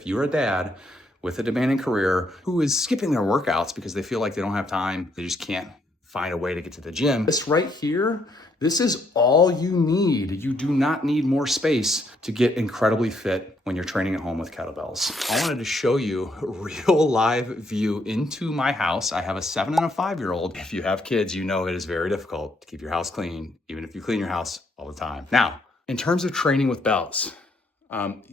if you're a dad with a demanding career who is skipping their workouts because they feel like they don't have time, they just can't find a way to get to the gym, this right here, this is all you need. You do not need more space to get incredibly fit when you're training at home with kettlebells. I wanted to show you a real live view into my house. I have a 7 and a 5-year-old. If you have kids, you know it is very difficult to keep your house clean, even if you clean your house all the time. Now, in terms of training with bells,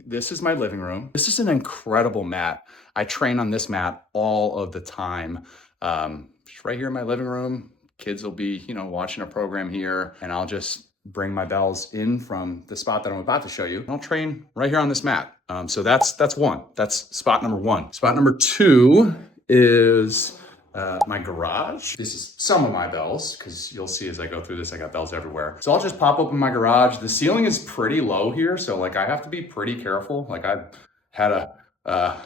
this is my living room. This is an incredible mat. I train on this mat all of the time. Just right here in my living room. Kids will be, watching a program here, and I'll just bring my bells in from the spot that I'm about to show you. I'll train right here on this mat. So that's one. That's spot number one. Spot number two is my garage. This is some of my bells, because you'll see as I go through this, I got bells everywhere. So I'll just pop open my garage. The ceiling is pretty low here, so I have to be pretty careful. I had a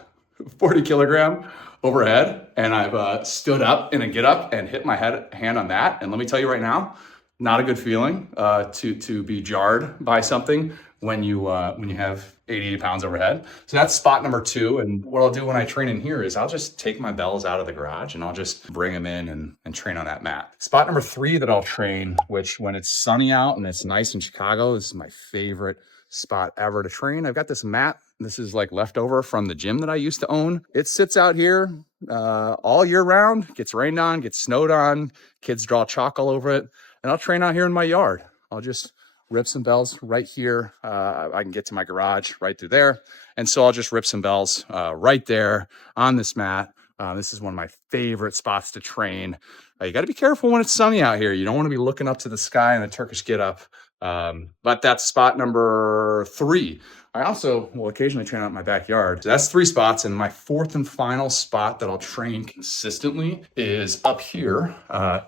40 kilogram overhead, and I've stood up in a get up and hit my hand on that. And let me tell you right now, not a good feeling to be jarred by something when you have 88 pounds overhead. So that's spot number two. And what I'll do when I train in here is I'll just take my bells out of the garage and I'll just bring them in and train on that mat. Spot number three that I'll train, which when it's sunny out and it's nice in Chicago, this is my favorite spot ever to train. I've got this mat. This is leftover from the gym that I used to own. It sits out here all year round, gets rained on, gets snowed on, kids draw chalk all over it. And I'll train out here in my yard. I'll just rip some bells right here. I can get to my garage right through there. And so I'll just rip some bells right there on this mat. This is one of my favorite spots to train. You got to be careful when it's sunny out here. You don't want to be looking up to the sky in a Turkish get up. But that's spot number three. I also will occasionally train out in my backyard. So that's three spots. And my fourth and final spot that I'll train consistently is up here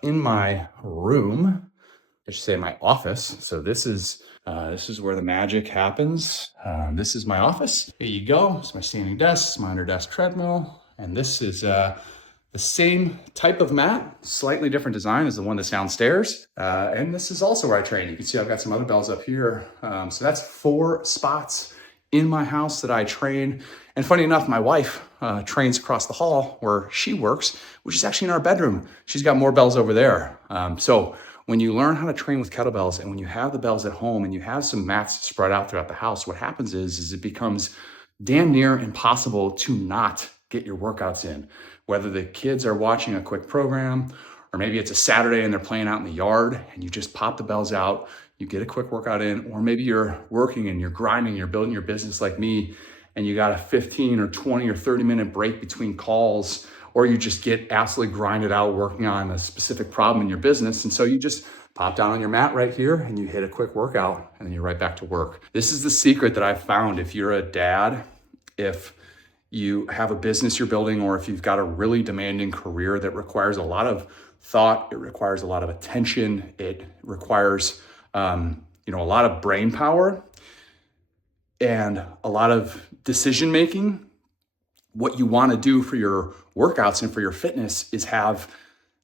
in my room. I should say my office. So this is where the magic happens. This is my office. Here you go. It's my standing desk, it's my under desk treadmill. And this is the same type of mat, slightly different design as the one that's downstairs. And this is also where I train. You can see I've got some other bells up here. So that's 4 spots in my house that I train. And funny enough, my wife trains across the hall where she works, which is actually in our bedroom. She's got more bells over there. So when you learn how to train with kettlebells and when you have the bells at home and you have some mats spread out throughout the house, what happens is it becomes damn near impossible to not get your workouts in. Whether the kids are watching a quick program, or maybe it's a Saturday and they're playing out in the yard and you just pop the bells out, you get a quick workout in, or maybe you're working and you're grinding, you're building your business like me, and you got a 15 or 20 or 30-minute break between calls, or you just get absolutely grinded out working on a specific problem in your business. And so you just pop down on your mat right here and you hit a quick workout and then you're right back to work. This is the secret that I've found. If you're a dad, if you have a business you're building, or if you've got a really demanding career that requires a lot of thought, it requires a lot of attention, it requires a lot of brain power and a lot of decision making, what you want to do for your workouts and for your fitness is have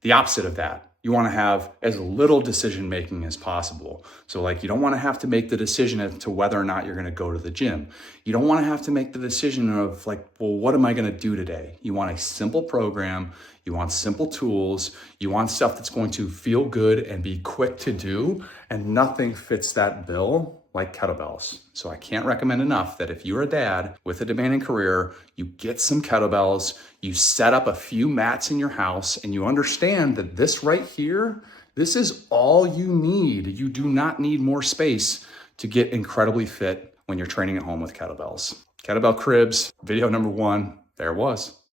the opposite of that. You want to have as little decision making as possible. So you don't want to have to make the decision as to whether or not you're going to go to the gym. You don't want to have to make the decision of what am I going to do today? You want a simple program. You want simple tools. You want stuff that's going to feel good and be quick to do. And nothing fits that bill like kettlebells. So I can't recommend enough that if you're a dad with a demanding career, you get some kettlebells, you set up a few mats in your house, and you understand that this right here, this is all you need. You do not need more space to get incredibly fit when you're training at home with kettlebells. Kettlebell cribs, video number 1, there it was.